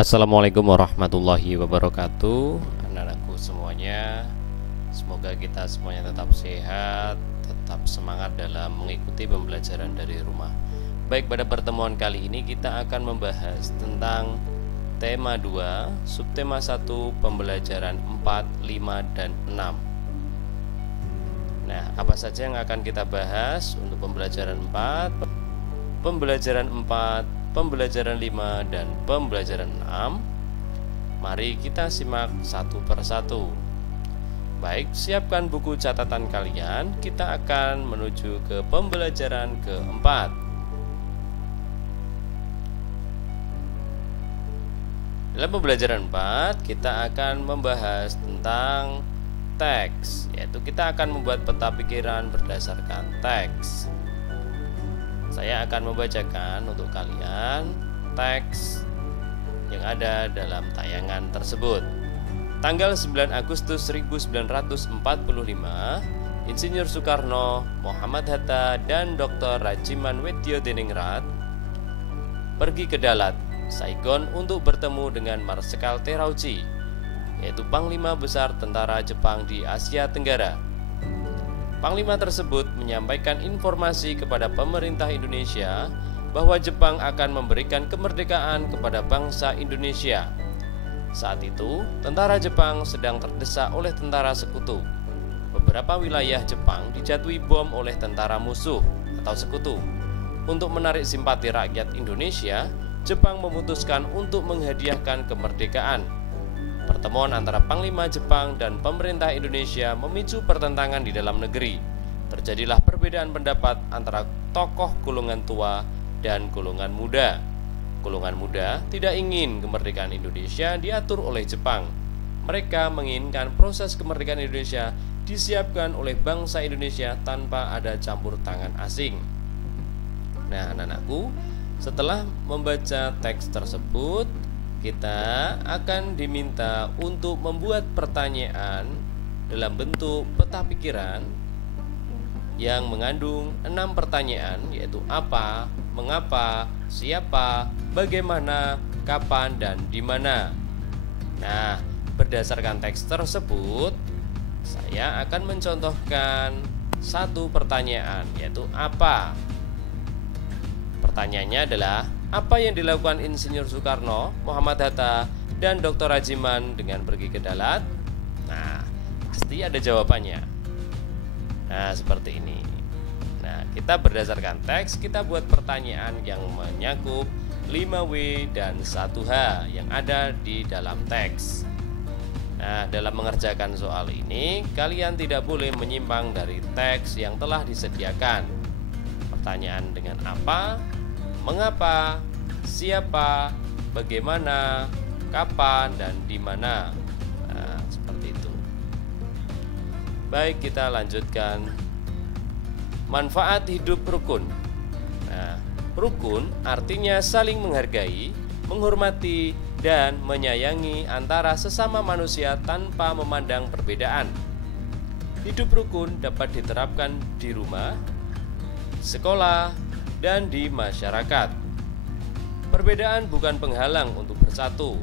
Assalamualaikum warahmatullahi wabarakatuh. Anak-anakku semuanya, semoga kita semuanya tetap sehat, tetap semangat dalam mengikuti pembelajaran dari rumah. Baik, pada pertemuan kali ini kita akan membahas tentang tema 2, subtema 1, pembelajaran 4, 5, dan 6. Nah, apa saja yang akan kita bahas untuk pembelajaran 4, pembelajaran 4, pembelajaran 5, dan pembelajaran 6? Mari kita simak satu persatu. Baik, siapkan buku catatan kalian. Kita akan menuju ke pembelajaran keempat. Dalam pembelajaran 4, kita akan membahas tentang teks, yaitu kita akan membuat peta pikiran berdasarkan teks. Saya akan membacakan untuk kalian teks yang ada dalam tayangan tersebut. Tanggal 9 Agustus 1945, Insinyur Soekarno, Muhammad Hatta, dan Dr. Rajiman Weddiodiningrat pergi ke Dalat, Saigon untuk bertemu dengan Marsekal Terauchi, yaitu Panglima Besar Tentara Jepang di Asia Tenggara. Panglima tersebut menyampaikan informasi kepada pemerintah Indonesia bahwa Jepang akan memberikan kemerdekaan kepada bangsa Indonesia. Saat itu, tentara Jepang sedang terdesak oleh tentara sekutu. Beberapa wilayah Jepang dijatuhi bom oleh tentara musuh atau sekutu. Untuk menarik simpati rakyat Indonesia, Jepang memutuskan untuk menghadiahkan kemerdekaan. Pertemuan antara Panglima Jepang dan pemerintah Indonesia memicu pertentangan di dalam negeri. Terjadilah perbedaan pendapat antara tokoh golongan tua dan golongan muda. Golongan muda tidak ingin kemerdekaan Indonesia diatur oleh Jepang. Mereka menginginkan proses kemerdekaan Indonesia disiapkan oleh bangsa Indonesia tanpa ada campur tangan asing. Nah, anak-anakku, setelah membaca teks tersebut, kita akan diminta untuk membuat pertanyaan dalam bentuk peta pikiran yang mengandung 6 pertanyaan, yaitu apa, mengapa, siapa, bagaimana, kapan, dan di mana. Nah, berdasarkan teks tersebut, saya akan mencontohkan satu pertanyaan, yaitu apa. Pertanyaannya adalah, apa yang dilakukan Insinyur Soekarno, Muhammad Hatta, dan Dr. Rajiman dengan pergi ke Dalat? Nah, pasti ada jawabannya. Nah, seperti ini. Nah, kita berdasarkan teks, kita buat pertanyaan yang menyakup 5W dan 1H yang ada di dalam teks. Nah, dalam mengerjakan soal ini, kalian tidak boleh menyimpang dari teks yang telah disediakan. Pertanyaan dengan apa, mengapa, siapa, bagaimana, kapan, dan di mana. Nah, seperti itu. Baik, kita lanjutkan. Manfaat hidup rukun. Nah, rukun artinya saling menghargai, menghormati, dan menyayangi antara sesama manusia tanpa memandang perbedaan. Hidup rukun dapat diterapkan di rumah, sekolah, dan di masyarakat. Perbedaan bukan penghalang untuk bersatu.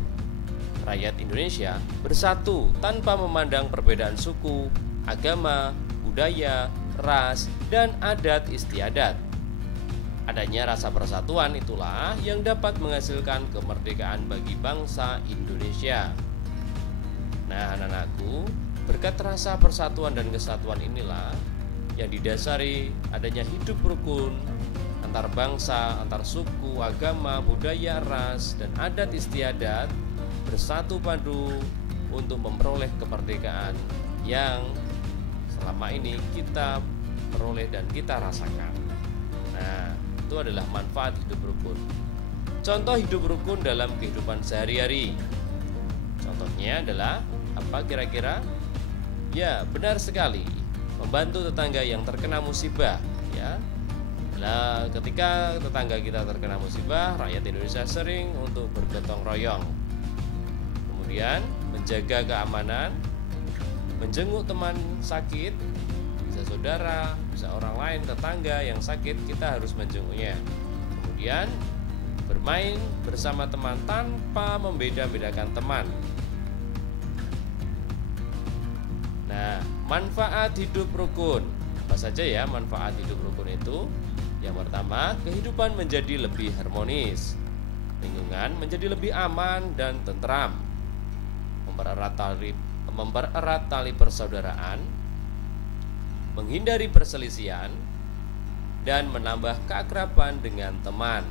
Rakyat Indonesia bersatu tanpa memandang perbedaan suku, agama, budaya, ras, dan adat istiadat. Adanya rasa persatuan itulah yang dapat menghasilkan kemerdekaan bagi bangsa Indonesia. Nah, anak-anakku, berkat rasa persatuan dan kesatuan inilah yang didasari adanya hidup rukun antar bangsa, antar suku, agama, budaya, ras, dan adat istiadat bersatu padu untuk memperoleh kemerdekaan yang selama ini kita peroleh dan kita rasakan. Nah, itu adalah manfaat hidup rukun. Contoh hidup rukun dalam kehidupan sehari-hari. Contohnya adalah apa kira-kira? Ya, benar sekali. Membantu tetangga yang terkena musibah, ya. Nah, ketika tetangga kita terkena musibah, rakyat Indonesia sering untuk bergotong royong. Kemudian menjaga keamanan, menjenguk teman sakit, bisa saudara, bisa orang lain, tetangga yang sakit, kita harus menjenguknya. Kemudian bermain bersama teman tanpa membeda-bedakan teman. Nah, manfaat hidup rukun. Apa saja ya manfaat hidup rukun itu? Yang pertama, kehidupan menjadi lebih harmonis. Lingkungan menjadi lebih aman dan tentram. Mempererat tali persaudaraan, menghindari perselisihan, dan menambah keakraban dengan teman.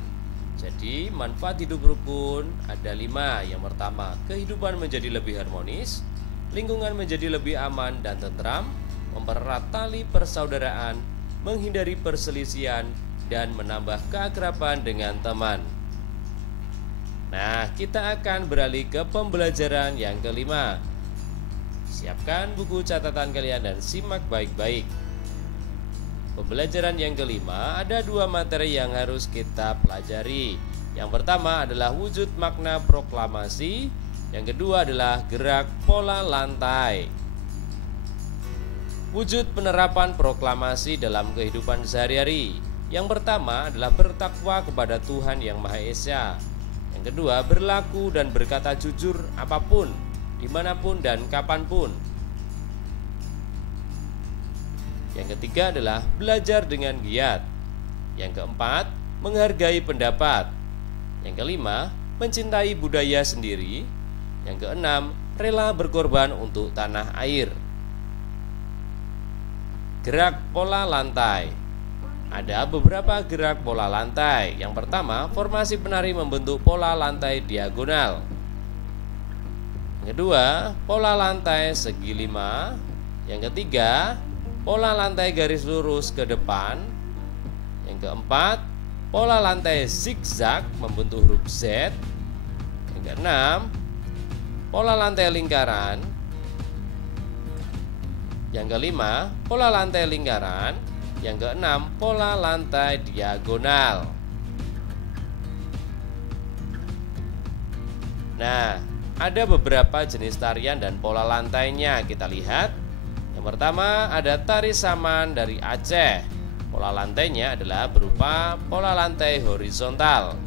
Jadi manfaat hidup rukun ada 5. Yang pertama, kehidupan menjadi lebih harmonis, lingkungan menjadi lebih aman dan tentram, mempererat tali persaudaraan, menghindari perselisihan, dan menambah keakraban dengan teman. Nah, kita akan beralih ke pembelajaran yang kelima. Siapkan buku catatan kalian dan simak baik-baik. Pembelajaran yang kelima ada 2 materi yang harus kita pelajari. Yang pertama adalah wujud makna proklamasi. Yang kedua adalah gerak pola lantai. Wujud penerapan proklamasi dalam kehidupan sehari-hari. Yang pertama adalah bertakwa kepada Tuhan Yang Maha Esa. Yang kedua, berlaku dan berkata jujur apapun, dimanapun dan kapanpun. Yang ketiga adalah belajar dengan giat. Yang keempat, menghargai pendapat. Yang kelima, mencintai budaya sendiri. Yang keenam, rela berkorban untuk tanah air. Gerak pola lantai. Ada beberapa gerak pola lantai. Yang pertama, formasi penari membentuk pola lantai diagonal. Yang kedua, pola lantai segi 5. Yang ketiga, pola lantai garis lurus ke depan. Yang keempat, pola lantai zigzag membentuk huruf Z. Yang keenam, pola lantai lingkaran. Yang kelima, pola lantai lingkaran. Yang keenam, pola lantai diagonal. Nah, ada beberapa jenis tarian dan pola lantainya. Kita lihat. Yang pertama ada tari saman dari Aceh. Pola lantainya adalah berupa pola lantai horizontal.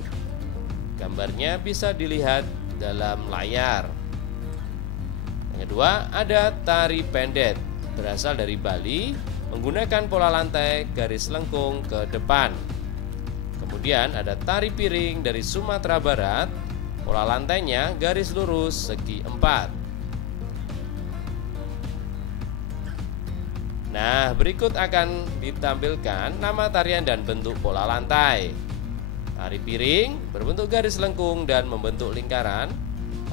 Gambarnya bisa dilihat dalam layar. Yang kedua ada tari pendet, berasal dari Bali, menggunakan pola lantai garis lengkung ke depan. Kemudian ada tari piring dari Sumatera Barat, pola lantainya garis lurus segi 4. Nah, berikut akan ditampilkan nama tarian dan bentuk pola lantai. Tari piring berbentuk garis lengkung dan membentuk lingkaran.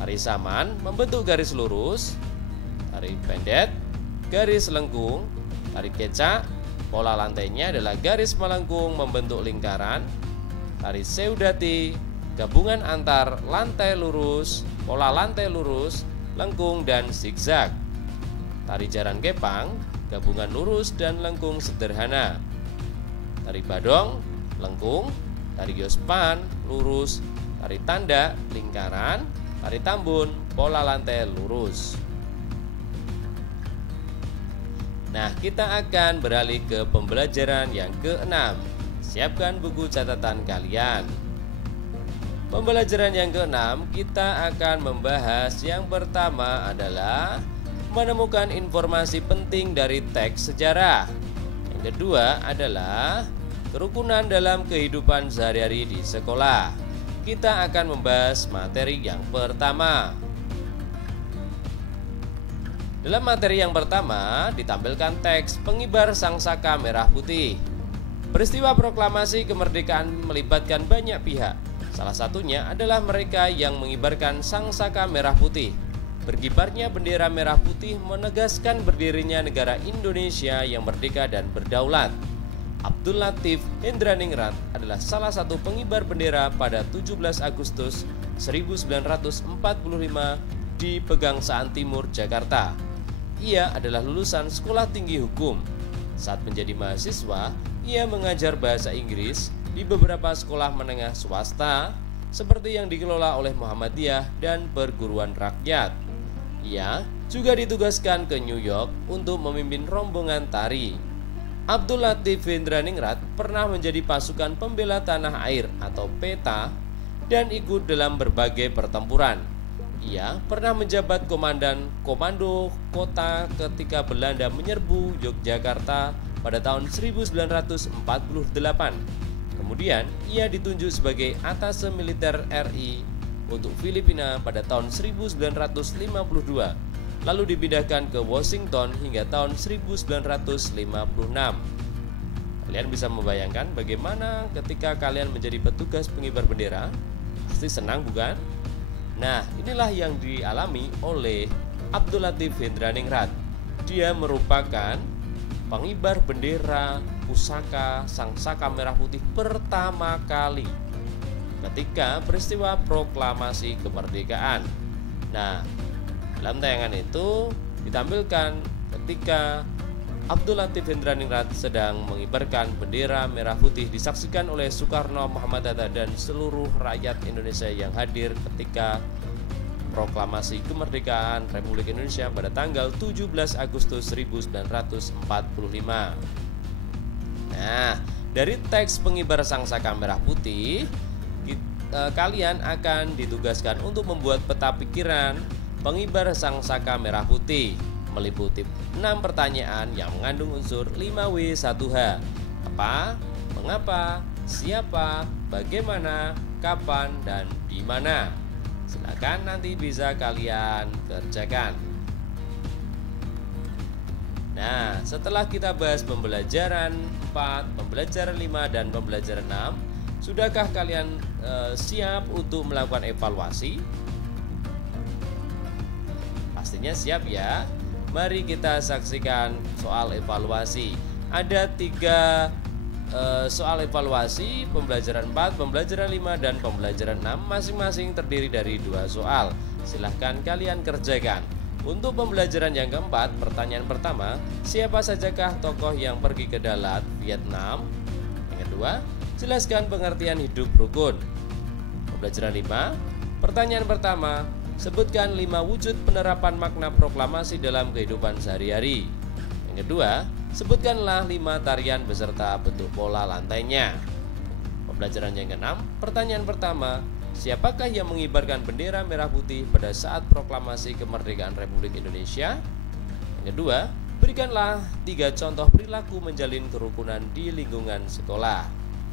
Tari saman membentuk garis lurus. Tari pendet garis lengkung. Tari kecak, pola lantainya adalah garis melengkung membentuk lingkaran. Tari seudati, gabungan antar lantai lurus, pola lantai lurus, lengkung dan zigzag. Tari jaran kepang, gabungan lurus dan lengkung sederhana. Tari badong, lengkung. Tari yospan, lurus. Tari tanda, lingkaran. Tari tambun, pola lantai lurus. Nah, kita akan beralih ke pembelajaran yang ke-6. Siapkan buku catatan kalian. Pembelajaran yang ke-6 kita akan membahas yang pertama adalah menemukan informasi penting dari teks sejarah. Yang kedua adalah kerukunan dalam kehidupan sehari-hari di sekolah. Kita akan membahas materi yang pertama. Dalam materi yang pertama ditampilkan teks pengibar sangsaka merah putih. Peristiwa proklamasi kemerdekaan melibatkan banyak pihak. Salah satunya adalah mereka yang mengibarkan sangsaka merah putih. Berkibarnya bendera merah putih menegaskan berdirinya negara Indonesia yang merdeka dan berdaulat. Abdul Latif Hendraningrat adalah salah satu pengibar bendera pada 17 Agustus 1945 di Pegangsaan Timur, Jakarta. Ia adalah lulusan Sekolah Tinggi Hukum. Saat menjadi mahasiswa, ia mengajar bahasa Inggris di beberapa sekolah menengah swasta seperti yang dikelola oleh Muhammadiyah dan perguruan rakyat. Ia juga ditugaskan ke New York untuk memimpin rombongan tari. Abdul Latif Hendraningrat pernah menjadi pasukan pembela tanah air atau PETA dan ikut dalam berbagai pertempuran. Ia pernah menjabat komandan komando kota ketika Belanda menyerbu Yogyakarta pada tahun 1948. Kemudian ia ditunjuk sebagai atase militer RI untuk Filipina pada tahun 1952, lalu dipindahkan ke Washington hingga tahun 1956. Kalian bisa membayangkan bagaimana ketika kalian menjadi petugas pengibar bendera? Pasti senang, bukan? Nah, inilah yang dialami oleh Abdul Latif Hendraningrat. Dia merupakan pengibar bendera pusaka Sang Saka Merah Putih pertama kali ketika peristiwa proklamasi kemerdekaan. Nah, dalam tayangan itu ditampilkan ketika Abdul Latif Hendraningrat sedang mengibarkan bendera merah putih, disaksikan oleh Soekarno, Muhammad Hatta, dan seluruh rakyat Indonesia yang hadir ketika proklamasi kemerdekaan Republik Indonesia pada tanggal 17 Agustus 1945. Nah, dari teks pengibar Sang Saka Merah Putih, kalian akan ditugaskan untuk membuat peta pikiran pengibar Sang Saka Merah Putih, meliputi 6 pertanyaan yang mengandung unsur 5W1H. Apa, mengapa, siapa, bagaimana, kapan, dan di mana. Silakan nanti bisa kalian kerjakan. Nah, setelah kita bahas pembelajaran 4, pembelajaran 5, dan pembelajaran 6, sudahkah kalian siap untuk melakukan evaluasi? Pastinya siap ya. Mari kita saksikan soal evaluasi. Ada 3 soal evaluasi, pembelajaran 4, pembelajaran 5, dan pembelajaran 6, masing-masing terdiri dari 2 soal. Silahkan kalian kerjakan. Untuk pembelajaran yang keempat, pertanyaan pertama, siapa sajakah tokoh yang pergi ke Dalat, Vietnam? Yang kedua, jelaskan pengertian hidup rukun. Pembelajaran 5, pertanyaan pertama, sebutkan 5 wujud penerapan makna proklamasi dalam kehidupan sehari-hari. Yang kedua, sebutkanlah 5 tarian beserta bentuk pola lantainya. Pembelajaran yang ke-6, pertanyaan pertama, siapakah yang mengibarkan bendera merah putih pada saat proklamasi kemerdekaan Republik Indonesia? Yang kedua, berikanlah 3 contoh perilaku menjalin kerukunan di lingkungan sekolah.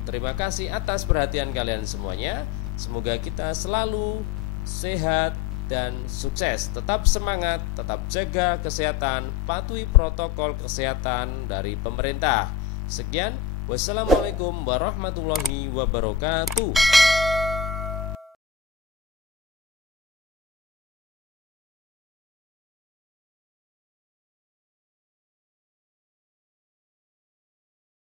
Terima kasih atas perhatian kalian semuanya. Semoga kita selalu sehat dan sukses. Tetap semangat, tetap jaga kesehatan, patuhi protokol kesehatan dari pemerintah. Sekian, wassalamualaikum warahmatullahi wabarakatuh.